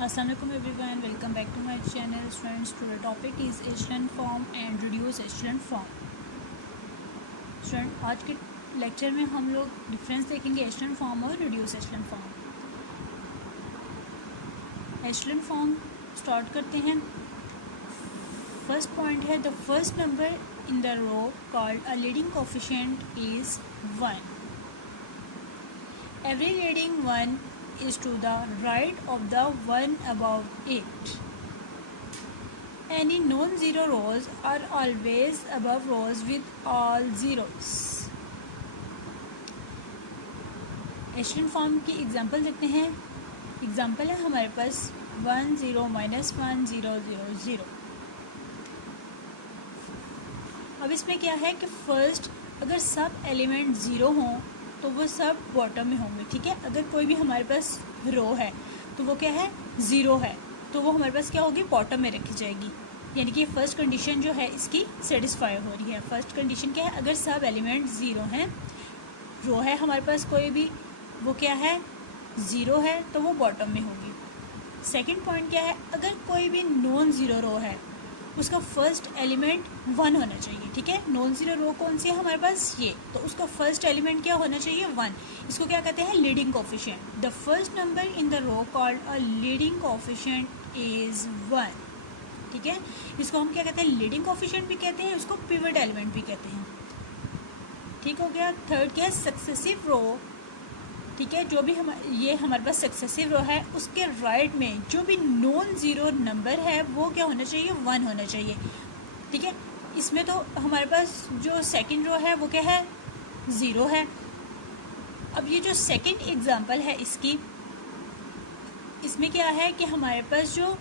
Assalamualaikum everyone, welcome back to my channel. Students, today topic is echelon form and reduced echelon form. Student, आज के lecture में हम लोग difference देखेंगे echelon form और reduce echelon form. Echelon form start करते हैं. First point है the first number in the row called a leading coefficient is 1. Every leading 1 is to the right of the one above it. Any non-zero rows are always above rows with all zeros. Echelon form की example देखते हैं. Example है हमारे पास 1 0 -1 0 0 0. अब इसमें क्या है कि फर्स्ट अगर सब एलिमेंट ज़ीरो हों तो वो सब बॉटम में होंगे. ठीक है, अगर कोई भी हमारे पास रो है तो वो क्या है, ज़ीरो है, तो वो हमारे पास क्या होगी, बॉटम में रखी जाएगी. यानी कि फर्स्ट कंडीशन जो है इसकी सेटिस्फाई हो रही है. फर्स्ट कंडीशन क्या है, अगर सब एलिमेंट ज़ीरो हैं, रो है हमारे पास कोई भी, वो क्या है, ज़ीरो है, तो वो बॉटम में होगी. सेकंड पॉइंट क्या है, अगर कोई भी नॉन ज़ीरो रो है उसका फर्स्ट एलिमेंट 1 होना चाहिए. ठीक है, नॉन ज़ीरो रो कौन सी है हमारे पास, ये, तो उसका फर्स्ट एलिमेंट क्या होना चाहिए, 1. इसको क्या कहते हैं, leading coefficient. The first number in the row called a leading coefficient is 1. ठीक है, इसको हम क्या कहते हैं, लीडिंग कोफिशिएंट भी कहते हैं, उसको पिवट एलिमेंट भी कहते हैं. ठीक हो गया. थर्ड क्या है, सक्सेसिव रो. ठीक है, जो भी ये हमारे पास सक्सेसिव रो है उसके राइट में जो भी नॉन ज़ीरो नंबर है वो क्या होना चाहिए, 1 होना चाहिए. ठीक है, इसमें तो हमारे पास जो सेकंड रो है वो क्या है, 0 है. अब ये जो सेकंड एग्जांपल है इसमें क्या है कि हमारे पास जो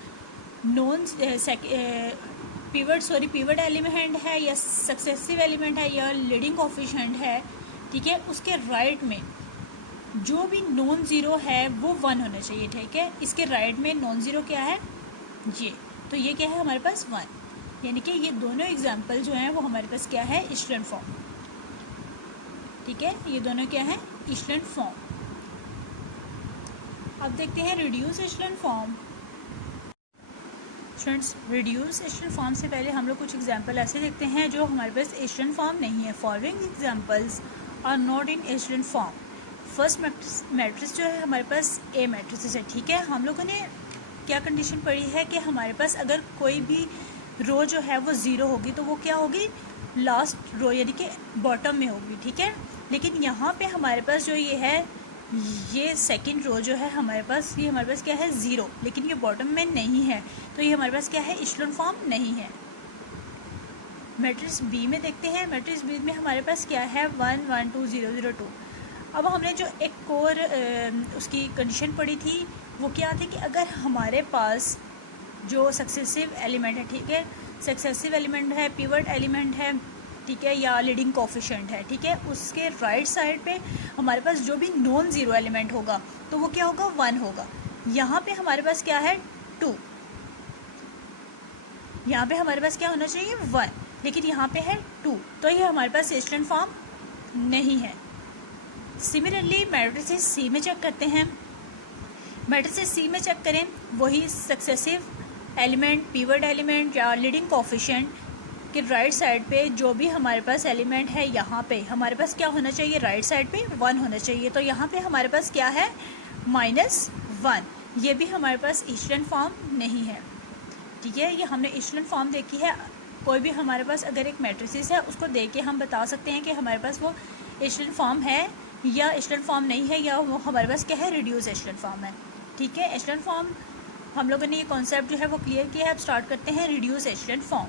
पिवट एलिमेंट है या सक्सेसिव एलिमेंट है या लीडिंग कोफिशिएंट है, ठीक है, उसके राइट में जो भी नॉन ज़ीरो है वो 1 होना चाहिए. ठीक है, इसके राइट में नॉन ज़ीरो क्या है, ये, तो ये क्या है हमारे पास 1. यानी कि ये दोनों एग्जांपल जो हैं वो हमारे पास क्या है, echelon फॉर्म. ठीक है, ये दोनों क्या है, echelon फॉर्म. अब देखते हैं reduce echelon form. Students, reduce echelon form से पहले हम लोग कुछ एग्जांपल ऐसे देखते हैं जो हमारे पास echelon फॉर्म नहीं है. Following examples are not in echelon form. First matrix जो है हमारे पास ए मैट्रिक्स है. ठीक है, हम लोगों ने क्या कंडीशन पढ़ी है कि हमारे पास अगर कोई भी रो जो है वो ज़ीरो होगी तो वो क्या होगी, लास्ट रो यानी कि बॉटम में होगी. ठीक है, लेकिन यहाँ पे हमारे पास जो ये है, ये सेकंड रो जो है हमारे पास, ये हमारे पास क्या है, ज़ीरो, लेकिन ये बॉटम में नहीं है, तो ये हमारे पास क्या है, echelon फॉर्म नहीं है. मैट्रिक्स बी में देखते हैं. मैट्रिक्स बी में हमारे पास क्या है, 1 1 2 0 0 2. अब हमने जो एक और उसकी कंडीशन पढ़ी थी वो क्या थी कि अगर हमारे पास जो सक्सेसिव एलिमेंट है, ठीक है, सक्सेसिव एलिमेंट है, पिवट एलिमेंट है, ठीक है, या लीडिंग कोफिशिएंट है, ठीक है, उसके राइट साइड पे हमारे पास जो भी नॉन ज़ीरो एलिमेंट होगा तो वो क्या होगा, 1 होगा. यहाँ पे हमारे पास क्या है, 2. यहाँ पे हमारे पास क्या होना चाहिए, 1, लेकिन यहाँ पे है 2, तो ये हमारे पास echelon फॉर्म नहीं है. सिमिलरली मैट्रिसेस सी में चेक करते हैं. मैट्रिसेस सी में चेक करें, वही सक्सेसिव एलिमेंट, पिवट एलिमेंट या लीडिंग कोफिशिएंट के राइट साइड पे जो भी हमारे पास एलिमेंट है, यहाँ पे हमारे पास क्या होना चाहिए, राइट साइड पे 1 होना चाहिए. तो यहाँ पे हमारे पास क्या है, -1. ये भी हमारे पास echelon फॉर्म नहीं है. ठीक है, ये हमने echelon फॉर्म देखी है. कोई भी हमारे पास अगर एक मैट्रिसेस है उसको देख के हम बता सकते हैं कि हमारे पास वो echelon फॉर्म है या echelon फॉर्म नहीं है, या वो हमारे पास क्या है, रिड्यूस echelon फॉर्म है. ठीक है, echelon फॉर्म हम लोगों ने ये कॉन्सेप्ट जो है वो क्लियर किया है. अब स्टार्ट करते हैं रिड्यूस echelon फॉर्म.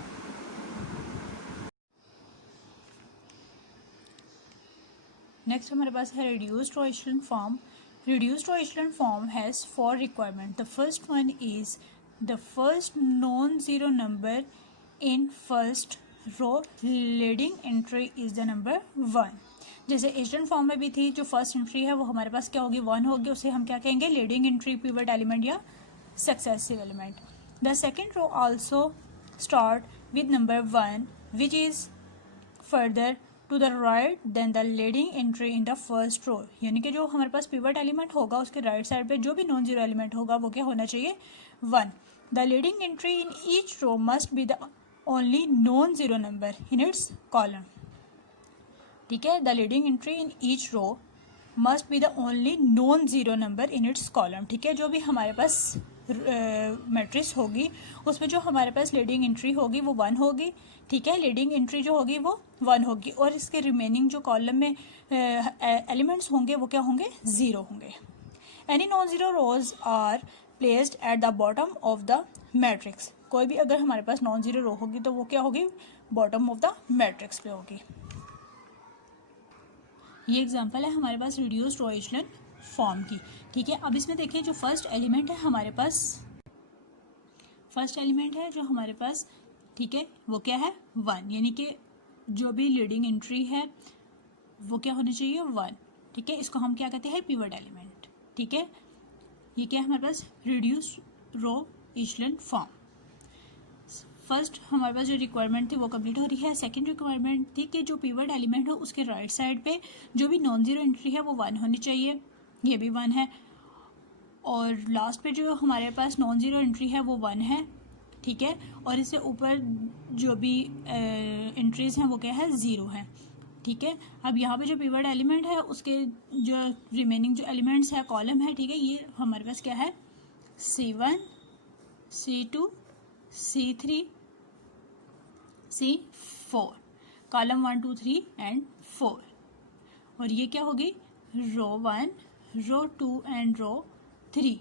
नेक्स्ट हमारे पास है reduced echelon form. Reduced echelon form has 4 requirement. The first one is the first non zero number in first row leading entry is the number 1. जैसे echelon form में भी थी, जो first entry है वो हमारे पास क्या होगी, 1 होगी, उसे हम क्या कहेंगे, लीडिंग एंट्री, पिवट एलिमेंट या successive element. The second row also start with number 1 which is further to the right than the leading entry in the first row, यानी कि जो हमारे पास पिवट एलिमेंट होगा उसके राइट साइड पे जो भी नॉन जीरो एलिमेंट होगा वो क्या होना चाहिए, 1. The leading entry in each row must be the only non zero number in its column. ठीक है, the leading entry in each row must be the only non zero number in its column. ठीक है, जो भी हमारे पास matrix होगी उसमें जो हमारे पास लीडिंग एंट्री होगी वो 1 होगी. ठीक है, लीडिंग एंट्री जो होगी वो 1 होगी और इसके रिमेनिंग जो कॉलम में एलिमेंट्स होंगे वो क्या होंगे, 0 होंगे. Any non zero rows are placed at the bottom of the matrix. कोई भी अगर हमारे पास नॉन जीरो रो होगी तो वो क्या होगी, बॉटम ऑफ द मैट्रिक्स पे होगी. ये एग्जांपल है हमारे पास रिड्यूस्ड रो एचेलॉन फॉर्म की. ठीक है, अब इसमें देखें जो फर्स्ट एलिमेंट है हमारे पास, फर्स्ट एलिमेंट है जो हमारे पास, ठीक है, वो क्या है, 1. यानी कि जो भी लीडिंग एंट्री है वो क्या होनी चाहिए, 1. ठीक है, इसको हम क्या कहते हैं, पिवट एलिमेंट. ठीक है, ये क्या है हमारे पास, reduced row echelon form. First हमारे पास जो रिक्वायरमेंट थी वो कंप्लीट हो रही है. सेकंड रिक्वायरमेंट थी कि जो पिवट एलिमेंट हो उसके राइट साइड पे जो भी नॉन जीरो एंट्री है वो 1 होनी चाहिए, ये भी 1 है. और लास्ट पे जो हमारे पास नॉन जीरो एंट्री है वो 1 है. ठीक है, और इससे ऊपर जो भी एंट्रीज हैं वो क्या है, 0 है. ठीक है, अब यहाँ पे जो पिवट एलिमेंट है उसके जो रिमेनिंग जो एलिमेंट्स है कॉलम है, ठीक है, ये हमारे पास क्या है, C1 C2 C3 C4, column 1 2 3 and 4. और ये क्या होगी, रो 1 रो 2 एंड रो 3.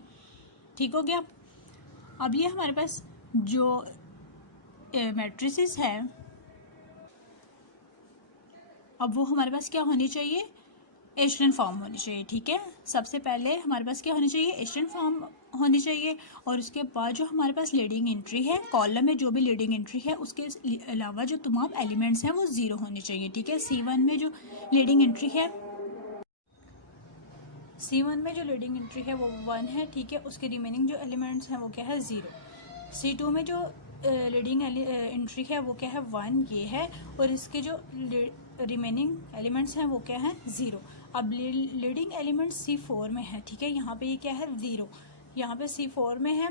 ठीक हो गया. अब ये हमारे पास जो मैट्रिसेस है अब वो हमारे पास क्या होनी चाहिए, एचेलॉन फॉर्म होनी चाहिए. ठीक है, सबसे पहले हमारे पास क्या होनी चाहिए, एचेलॉन फॉर्म होनी चाहिए. और उसके बाद जो हमारे पास लीडिंग एंट्री है कॉलम में जो भी लीडिंग एंट्री है उसके अलावा जो तमाम एलिमेंट्स हैं वो 0 होने चाहिए. ठीक है, C1 में जो लीडिंग एंट्री है, C1 में जो लीडिंग एंट्री है वो 1 है. ठीक है, उसके रिमेनिंग जो एलिमेंट्स हैं वो क्या है, 0. C2 में जो लीडिंग एंट्री है वो क्या है, 1, ये है. और इसके जो रिमेनिंग एलिमेंट्स हैं वो क्या है, 0. अब लीडिंग एलिमेंट C4 में है. ठीक है, यहाँ पे ये क्या है, 0. यहाँ पे C4 में है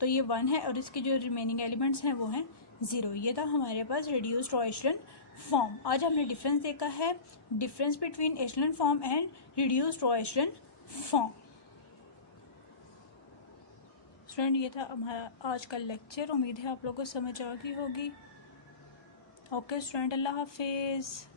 तो ये 1 है और इसके जो रिमेनिंग एलिमेंट्स हैं वो हैं 0. ये था हमारे पास रिड्यूस्ड रो एचेलॉन फॉर्म. आज हमने डिफरेंस देखा है, difference between echelon form and reduced row echelon form. Student, ये था हमारा आज का लेक्चर. उम्मीद है आप लोगों को समझ आ गई होगी. ओके स्टूडेंट, अल्लाह हाफिज़.